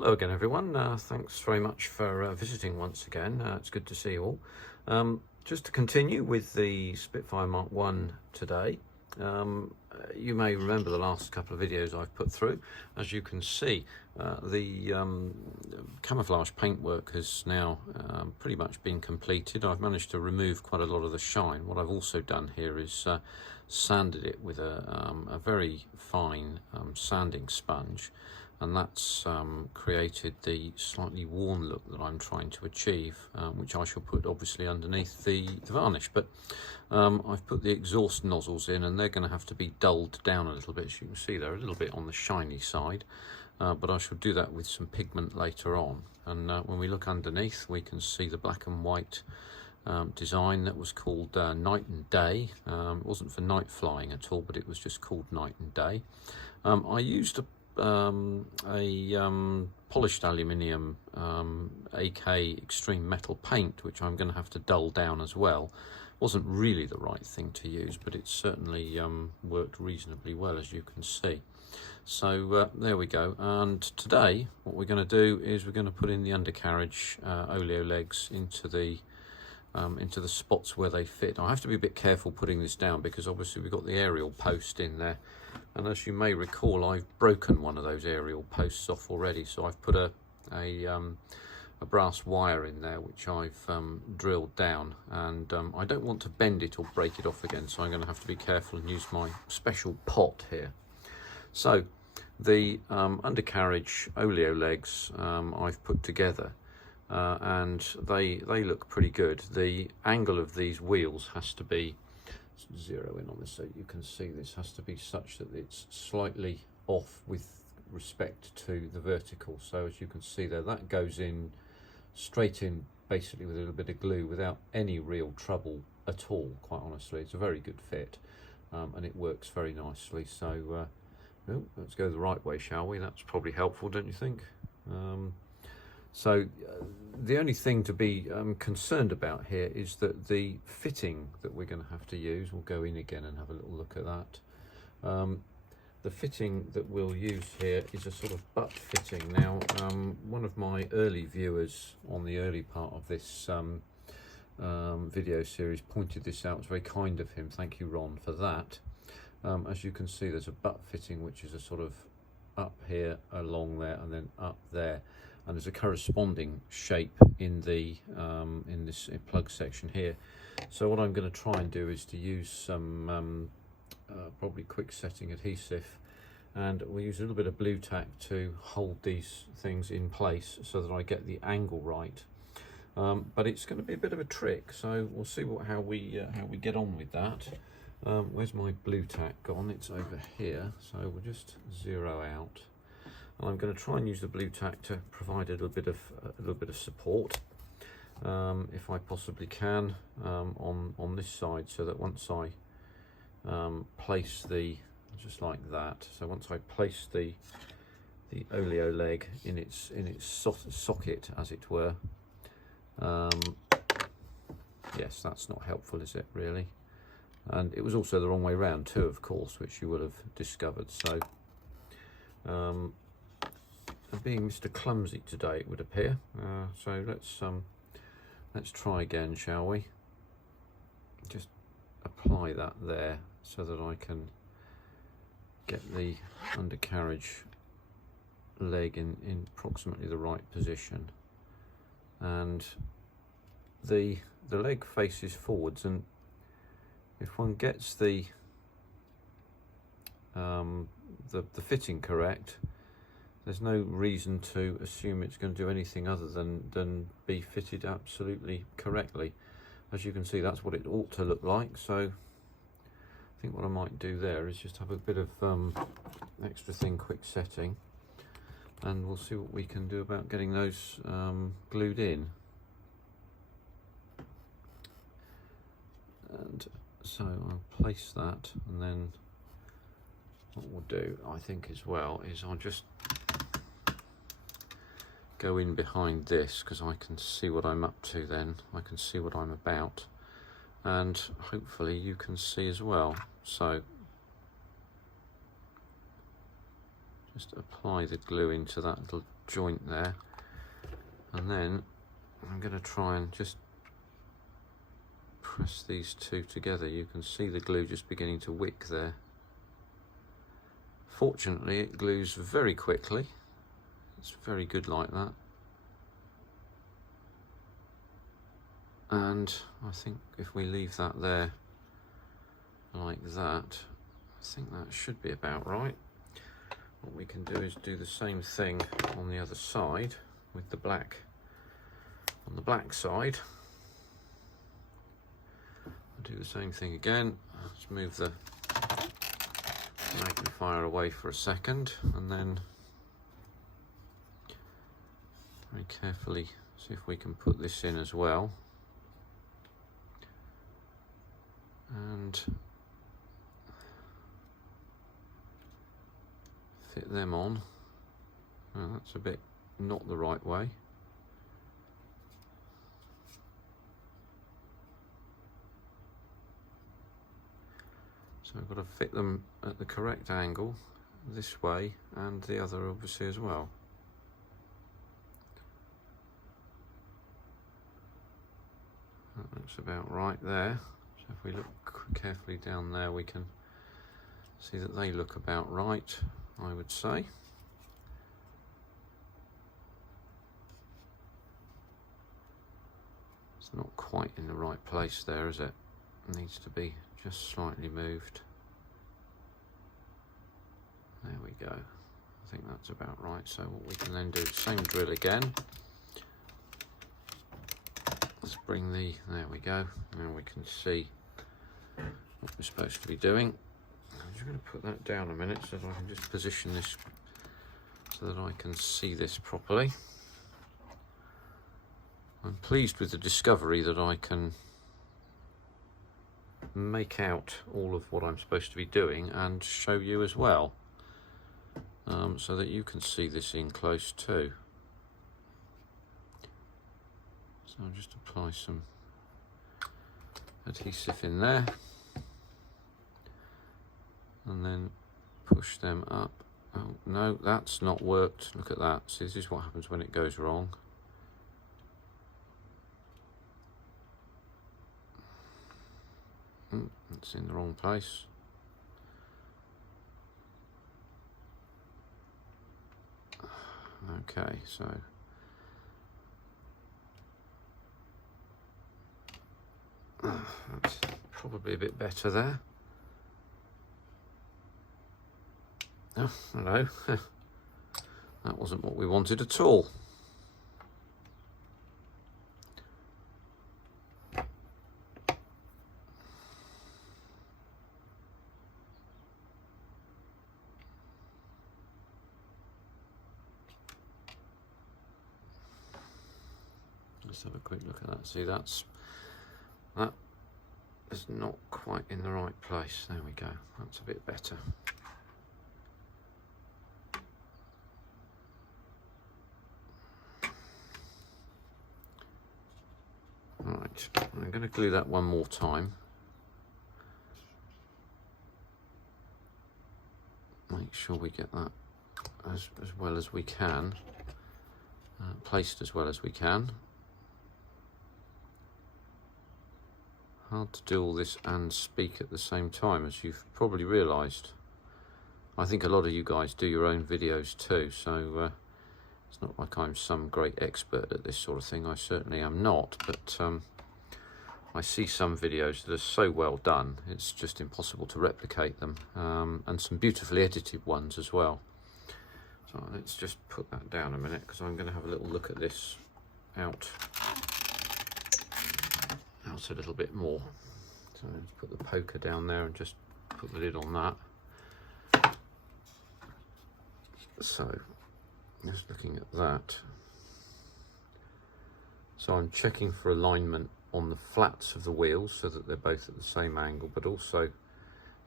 Hello again, everyone. Thanks very much for visiting once again. It's good to see you all. Just to continue with the Spitfire Mk1 today, you may remember the last couple of videos I've put through. As you can see, the camouflage paintwork has now pretty much been completed. I've managed to remove quite a lot of the shine. What I've also done here is sanded it with a very fine sanding sponge, and that's created the slightly worn look that I'm trying to achieve, which I shall put obviously underneath the varnish. But I've put the exhaust nozzles in, and they're going to have to be dulled down a little bit. As you can see, they're a little bit on the shiny side, but I shall do that with some pigment later on. And when we look underneath, we can see the black and white design that was called Night and Day. It wasn't for night flying at all, but it was just called Night and Day. I used a polished aluminium AK extreme metal paint, which I'm going to have to dull down as well. Wasn't really the right thing to use, but it certainly worked reasonably well, as you can see. So there we go. And today what we're going to do is we're going to put in the undercarriage oleo legs into the spots where they fit. I have to be a bit careful putting this down because obviously we've got the aerial post in there, and as you may recall, I've broken one of those aerial posts off already. So I've put a brass wire in there which I've drilled down, and I don't want to bend it or break it off again, so I'm going to have to be careful and use my special pot here. So the undercarriage oleo legs I've put together, and they look pretty good. The angle of these wheels has to be, zero in on this so you can see, this has to be such that it's slightly off with respect to the vertical. So as you can see there, that goes in straight in basically with a little bit of glue without any real trouble at all, quite honestly. It's a very good fit, and it works very nicely. So let's go the right way, shall we? That's probably helpful, don't you think? So the only thing to be concerned about here is that the fitting that we're going to have to use, we'll go in again and have a little look at that. The fitting that we'll use here is a sort of butt fitting. Now, one of my early viewers on the early part of this video series pointed this out. It's very kind of him. Thank you, Ron, for that. As you can see, there's a butt fitting which is a sort of up here, along there, and then up there. And there's a corresponding shape in the in this plug section here. So what I'm going to try and do is to use some probably quick setting adhesive, and we'll use a little bit of blue tack to hold these things in place so that I get the angle right. But it's going to be a bit of a trick, so we'll see how we get on with that. Where's my blue tack gone? It's over here, so we'll just zero out. I'm going to try and use the blue tack to provide a little bit of support, if I possibly can, on this side, so that once I place just like that. So once I place the oleo leg in its socket, as it were. Yes, that's not helpful, is it, really? And it was also the wrong way round too, of course, which you will have discovered. So. Being Mr. Clumsy today, it would appear. So let's try again, shall we? Just apply that there so that I can get the undercarriage leg in approximately the right position, and the leg faces forwards, and if one gets the fitting correct, there's no reason to assume it's going to do anything other than be fitted absolutely correctly. As you can see, that's what it ought to look like. So I think what I might do there is just have a bit of extra thin quick setting, and we'll see what we can do about getting those glued in. And so I'll place that, and then what we'll do, I think, as well, is I'll just go in behind this, because I can see what I'm up to then. I can see what I'm about, and hopefully you can see as well. So just apply the glue into that little joint there, and then I'm going to try and just press these two together. You can see the glue just beginning to wick there. Fortunately, it glues very quickly. It's very good like that. And I think if we leave that there like that, I think that should be about right. What we can do is do the same thing on the other side with the black on the black side. I'll do the same thing again. Let's move the magnifier away for a second, and then very carefully see if we can put this in as well. And fit them on. Oh, that's a bit not the right way. So I've got to fit them at the correct angle this way and the other obviously as well. That looks about right there. So if we look carefully down there, we can see that they look about right, I would say. It's not quite in the right place there, is it? It needs to be just slightly moved. There we go. I think that's about right. So what we can then do, same drill again. Let's bring the, there we go. Now we can see what we're supposed to be doing. I'm just going to put that down a minute so that I can just position this so that I can see this properly. I'm pleased with the discovery that I can make out all of what I'm supposed to be doing and show you as well, so that you can see this in close too. So I'll just apply some adhesive in there and then push them up. Oh no, that's not worked. Look at that. See, this is what happens when it goes wrong. It's in the wrong place. Okay, so that's probably a bit better there. Oh, hello. That wasn't what we wanted at all. Let's have a quick look at that. See, that is not quite in the right place. There we go. That's a bit better. All right, I'm going to glue that one more time. Make sure we get that as well as we can, placed as well as we can. Hard to do all this and speak at the same time, as you've probably realised. I think a lot of you guys do your own videos too, so it's not like I'm some great expert at this sort of thing. I certainly am not, but I see some videos that are so well done, it's just impossible to replicate them, and some beautifully edited ones as well. So let's just put that down a minute, because I'm going to have a little look at this out a little bit more. So let's put the poker down there and just put the lid on that. So just looking at that, so I'm checking for alignment on the flats of the wheels so that they're both at the same angle, but also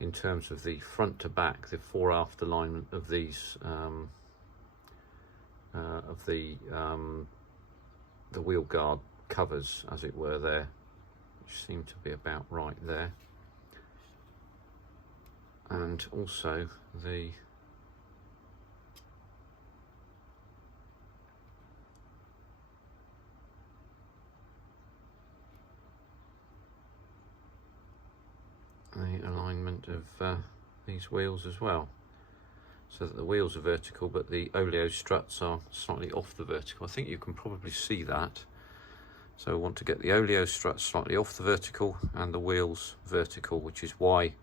in terms of the front to back, the fore-aft alignment of these the wheel guard covers, as it were, there, which seem to be about right there, and also the front of these wheels as well, so that the wheels are vertical but the oleo struts are slightly off the vertical. I think you can probably see that. So I want to get the oleo struts slightly off the vertical and the wheels vertical, which is why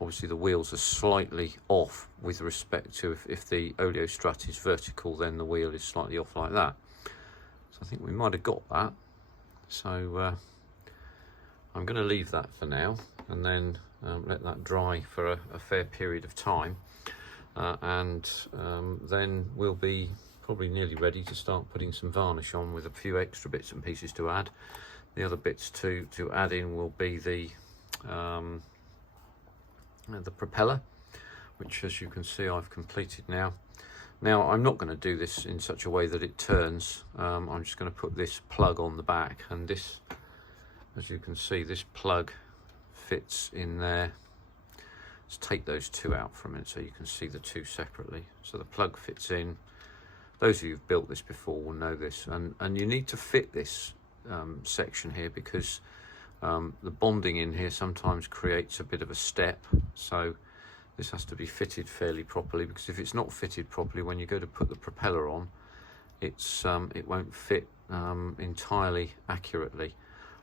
obviously the wheels are slightly off with respect to if the oleo strut is vertical, then the wheel is slightly off like that. So I think we might have got that. So I'm going to leave that for now and then let that dry for a fair period of time, and then we'll be probably nearly ready to start putting some varnish on with a few extra bits and pieces to add. The other bits to add in will be the propeller, which, as you can see, I've completed now. Now I'm not going to do this in such a way that it turns. I'm just going to put this plug on the back, and this, as you can see, this plug fits in there. Let's take those two out for a minute so you can see the two separately. So the plug fits in. Those of you who've built this before will know this, and you need to fit this section here because the bonding in here sometimes creates a bit of a step, so this has to be fitted fairly properly, because if it's not fitted properly, when you go to put the propeller on, it won't fit entirely accurately.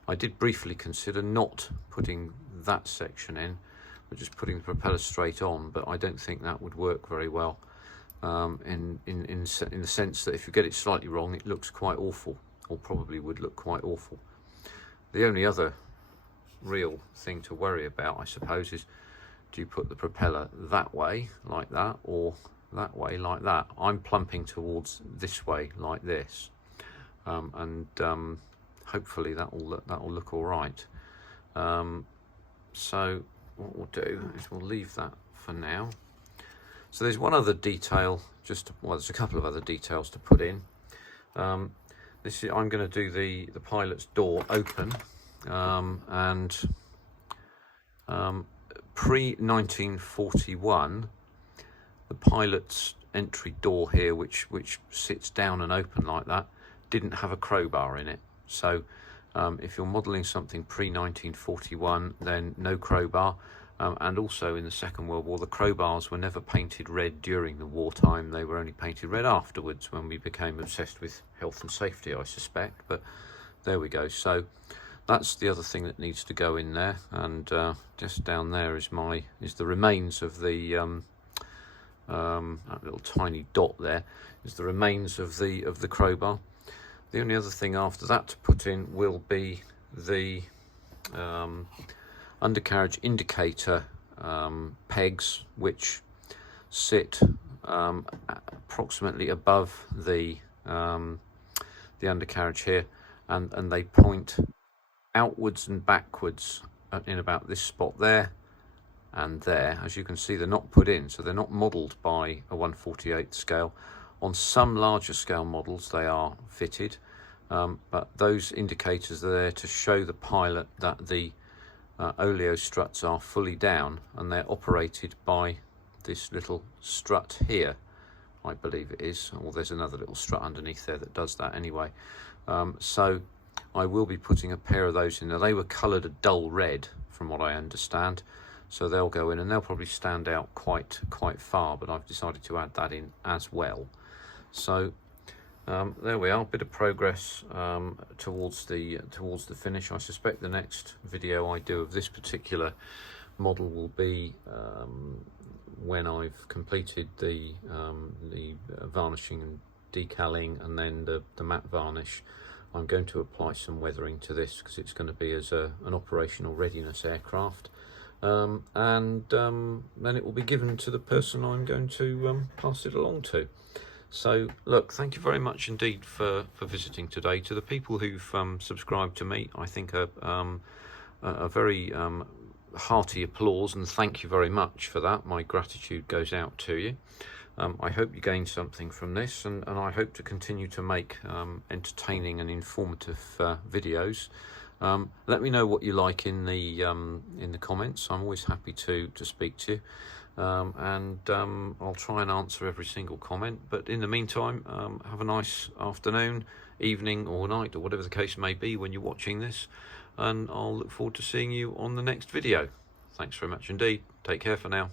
I did briefly consider not putting that section in, but just putting the propeller straight on, but I don't think that would work very well. In the sense that if you get it slightly wrong, it looks quite awful, or probably would look quite awful. The only other real thing to worry about, I suppose, is do you put the propeller that way like that, or that way like that? I'm plumping towards this way like this, and hopefully that will look all right. So what we'll do is we'll leave that for now. So there's one other detail, well, there's a couple of other details to put in. I'm going to do the pilot's door open, and pre-1941, the pilot's entry door here, which sits down and open like that, didn't have a crowbar in it. So if you're modelling something pre-1941, then no crowbar. And also in the Second World War, the crowbars were never painted red during the wartime. They were only painted red afterwards, when we became obsessed with health and safety, I suspect. But there we go. So that's the other thing that needs to go in there. And just down there is the remains of the that little tiny dot there is the remains of the crowbar. The only other thing after that to put in will be the undercarriage indicator pegs, which sit approximately above the undercarriage here, and they point outwards and backwards in about this spot there and there. As you can see, they're not put in, so they're not modelled by a 1/48 scale. On some larger scale models they are fitted, but those indicators are there to show the pilot that the oleo struts are fully down, and they're operated by this little strut here, I believe it is, or there's another little strut underneath there that does that anyway. So I will be putting a pair of those in there. They were coloured a dull red from what I understand, so they'll go in and they'll probably stand out quite far, but I've decided to add that in as well. So there we are, a bit of progress towards the finish. I suspect the next video I do of this particular model will be when I've completed the varnishing and decaling, and then the matte varnish. I'm going to apply some weathering to this because it's going to be as an operational readiness aircraft, and then it will be given to the person I'm going to pass it along to. So look, thank you very much indeed for visiting today. To the people who've subscribed to me, I think a very hearty applause, and thank you very much for that. My gratitude goes out to you. I hope you gained something from this, and I hope to continue to make entertaining and informative videos. Let me know what you like in the comments. I'm always happy to speak to you. I'll try and answer every single comment, but in the meantime, have a nice afternoon, evening or night, or whatever the case may be when you're watching this, and I'll look forward to seeing you on the next video. Thanks very much indeed. Take care for now.